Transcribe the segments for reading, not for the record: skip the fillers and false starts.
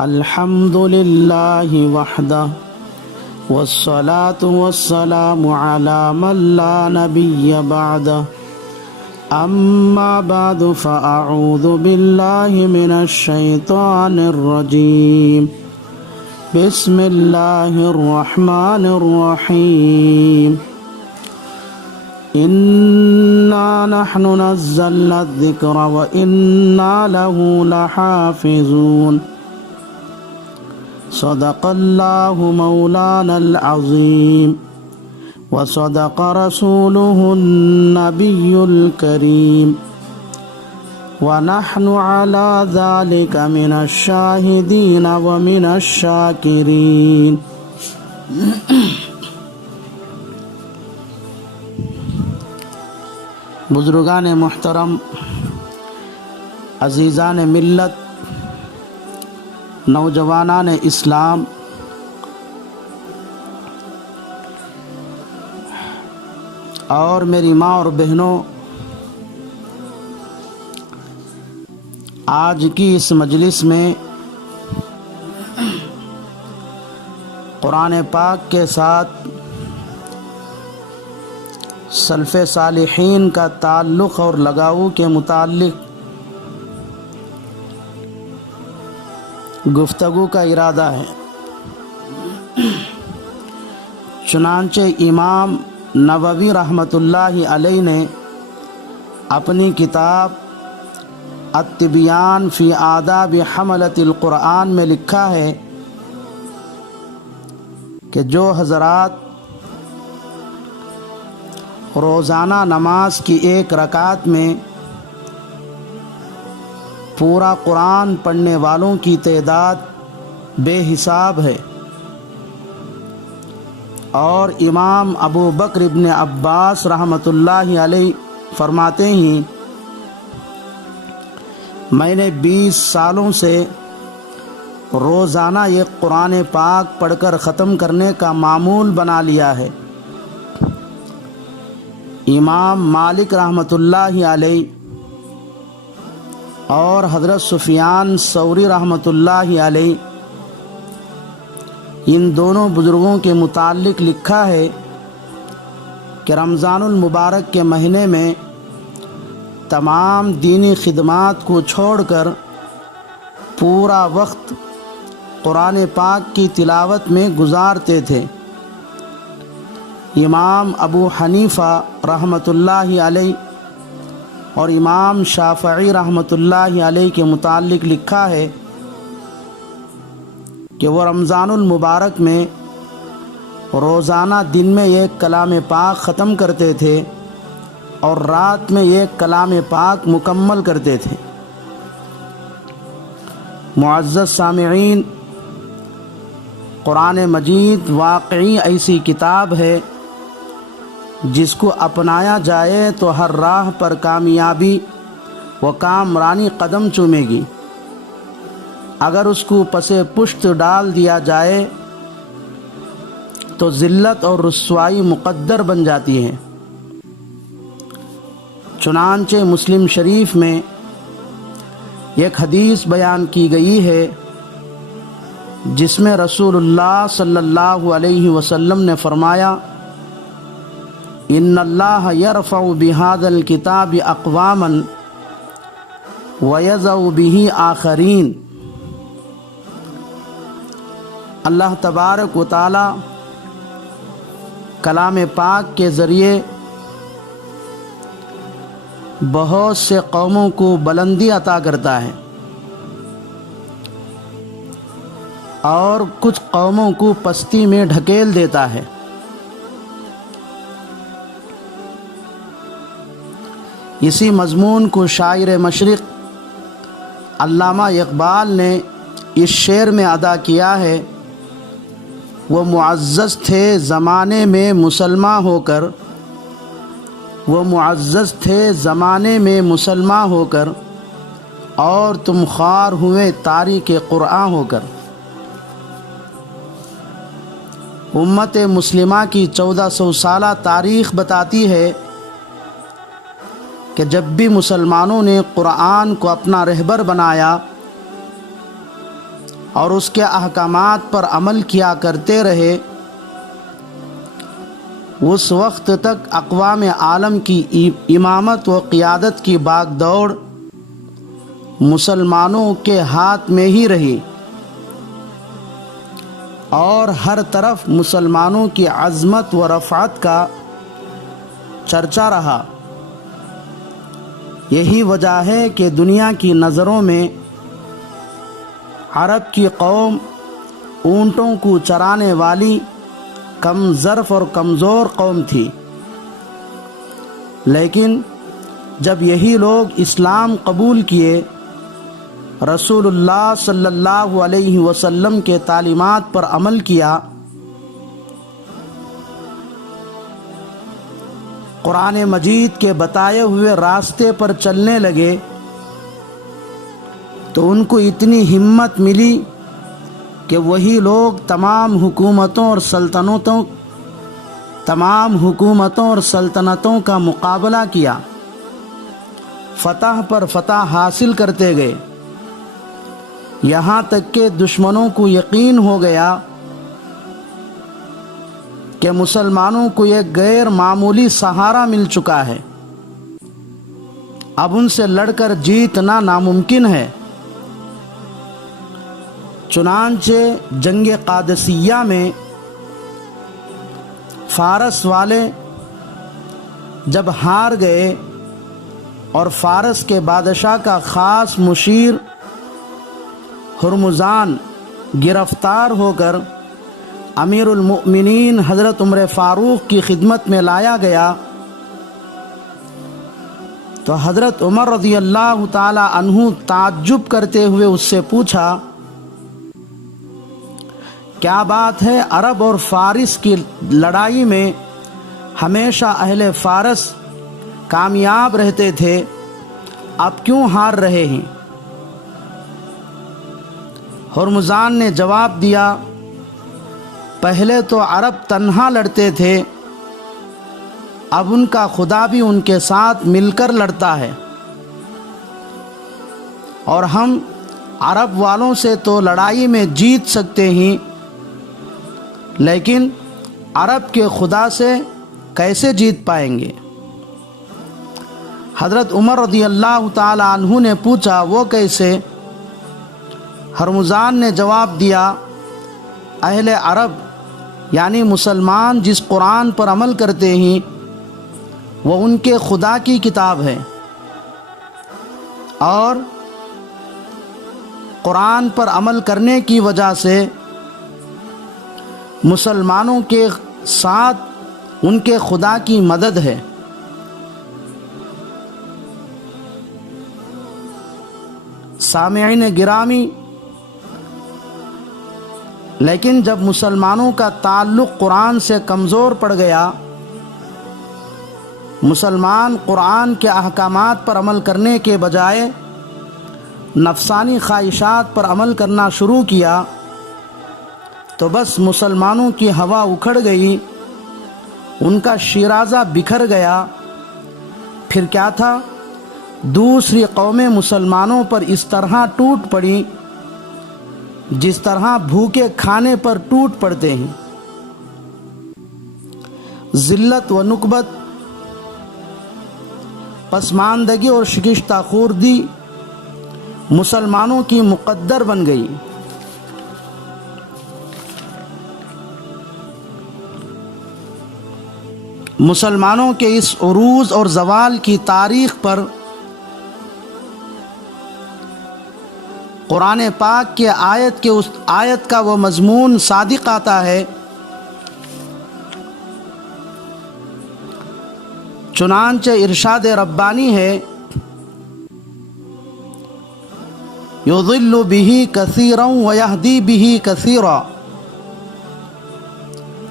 الحمد لله وحده والصلاة والسلام على من لا نبي بعده أما بعد فأعوذ بالله من الشيطان الرجيم بسم الله الرحمن الرحيم إنا نحن نزلنا الذكر وإنا له لحافظون صدق الله مولانا العظيم وصدق رسوله النبي الكريم ونحن على ذلك من الشاهدين ومن الشاكرين بزرگان محترم، عزیزان ملت، نوجوانان اسلام، اور میری ماں اور بہنوں، آج کی اس مجلس میں قرآن پاک کے ساتھ سلف صالحین کا تعلق اور لگاؤ کے متعلق گفتگو کا ارادہ ہے۔ چنانچہ امام نووی رحمۃ اللہ علیہ نے اپنی کتاب التبیان فی آداب حملۃ القرآن میں لکھا ہے کہ جو حضرات روزانہ نماز کی ایک رکعت میں پورا قرآن پڑھنے والوں کی تعداد بے حساب ہے، اور امام ابو بکر ابن عباس رحمۃ اللہ علیہ فرماتے ہیں میں نے 20 سالوں سے روزانہ یہ قرآن پاک پڑھ کر ختم کرنے کا معمول بنا لیا ہے۔ امام مالک رحمۃ اللہ علیہ اور حضرت سفیان ثوری رحمۃ اللہ علیہ، ان دونوں بزرگوں کے متعلق لکھا ہے کہ رمضان المبارک کے مہینے میں تمام دینی خدمات کو چھوڑ کر پورا وقت قرآن پاک کی تلاوت میں گزارتے تھے۔ امام ابو حنیفہ رحمۃ اللہ علیہ اور امام شافعی رحمۃ اللہ علیہ کے متعلق لکھا ہے کہ وہ رمضان المبارک میں روزانہ دن میں ایک کلام پاک ختم کرتے تھے اور رات میں ایک کلام پاک مکمل کرتے تھے۔ معزز سامعین، قرآن مجید واقعی ایسی کتاب ہے جس کو اپنایا جائے تو ہر راہ پر کامیابی و کامرانی قدم چومے گی، اگر اس کو پس پشت ڈال دیا جائے تو ذلت اور رسوائی مقدر بن جاتی ہے۔ چنانچہ مسلم شریف میں ایک حدیث بیان کی گئی ہے جس میں رسول اللہ صلی اللہ علیہ وسلم نے فرمایا ان اللہ یرفع بہذا الکتاب اقواما ویضع بہ آخرین۔ اللہ تبارک و تعالی کلام پاک کے ذریعے بہت سے قوموں کو بلندی عطا کرتا ہے اور کچھ قوموں کو پستی میں ڈھکیل دیتا ہے۔ اسی مضمون کو شاعر مشرق علامہ اقبال نے اس شعر میں ادا کیا ہے، وہ معزز تھے زمانے میں مسلمان ہو کر، وہ معزز تھے زمانے میں مسلمان ہو کر، اور تم خوار ہوئے تاریک قرآن ہو کر۔ امت مسلمہ کی 1400 سالہ تاریخ بتاتی ہے کہ جب بھی مسلمانوں نے قرآن کو اپنا رہبر بنایا اور اس کے احکامات پر عمل کیا کرتے رہے، اس وقت تک اقوام عالم کی امامت و قیادت کی باغ دوڑ مسلمانوں کے ہاتھ میں ہی رہی، اور ہر طرف مسلمانوں کی عظمت و رفعت کا چرچا رہا۔ یہی وجہ ہے کہ دنیا کی نظروں میں عرب کی قوم اونٹوں کو چرانے والی کم ظرف اور کمزور قوم تھی، لیکن جب یہی لوگ اسلام قبول کیے، رسول اللہ صلی اللہ علیہ وسلم کے تعلیمات پر عمل کیا، قرآن مجید کے بتائے ہوئے راستے پر چلنے لگے، تو ان کو اتنی ہمت ملی کہ وہی لوگ تمام حکومتوں اور سلطنتوں کا مقابلہ کیا، فتح پر فتح حاصل کرتے گئے، یہاں تک کہ دشمنوں کو یقین ہو گیا کہ مسلمانوں کو ایک غیر معمولی سہارا مل چکا ہے، اب ان سے لڑ کر جیتنا ناممکن ہے۔ چنانچہ جنگ قادسیہ میں فارس والے جب ہار گئے اور فارس کے بادشاہ کا خاص مشیر ہرمزان گرفتار ہو کر امیر المؤمنین حضرت عمر فاروق کی خدمت میں لایا گیا، تو حضرت عمر رضی اللہ تعالی عنہ تعجب کرتے ہوئے اس سے پوچھا، کیا بات ہے، عرب اور فارس کی لڑائی میں ہمیشہ اہل فارس کامیاب رہتے تھے، اب کیوں ہار رہے ہیں؟ ہرمزان نے جواب دیا، پہلے تو عرب تنہا لڑتے تھے، اب ان کا خدا بھی ان کے ساتھ مل کر لڑتا ہے، اور ہم عرب والوں سے تو لڑائی میں جیت سکتے ہیں، لیکن عرب کے خدا سے کیسے جیت پائیں گے؟ حضرت عمر رضی اللہ تعالی عنہ نے پوچھا، وہ کیسے؟ ہرمزان نے جواب دیا، اہل عرب یعنی مسلمان جس قرآن پر عمل کرتے ہیں وہ ان کے خدا کی کتاب ہے، اور قرآن پر عمل کرنے کی وجہ سے مسلمانوں کے ساتھ ان کے خدا کی مدد ہے۔ سامعین گرامی، لیکن جب مسلمانوں کا تعلق قرآن سے کمزور پڑ گیا، مسلمان قرآن کے احکامات پر عمل کرنے کے بجائے نفسانی خواہشات پر عمل کرنا شروع کیا، تو بس مسلمانوں کی ہوا اکھڑ گئی، ان کا شیرازہ بکھر گیا۔ پھر کیا تھا، دوسری قومیں مسلمانوں پر اس طرح ٹوٹ پڑیں جس طرح بھوکے کھانے پر ٹوٹ پڑتے ہیں۔ ذلت و نکبت، پسماندگی اور شکستہ خوردی مسلمانوں کی مقدر بن گئی۔ مسلمانوں کے اس عروج اور زوال کی تاریخ پر قرآن پاک کے آیت کا وہ مضمون صادق آتا ہے، چنانچہ ارشاد ربانی ہے، یضل بہ کثیرا ویہدی بہ کثیرا۔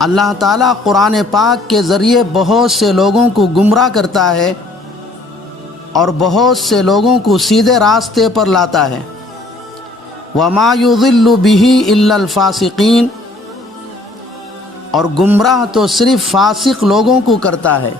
اللہ تعالیٰ قرآن پاک کے ذریعے بہت سے لوگوں کو گمراہ کرتا ہے اور بہت سے لوگوں کو سیدھے راستے پر لاتا ہے۔ وما یضل بہ الا الفاسقین، اور گمراہ تو صرف فاسق لوگوں کو کرتا ہے۔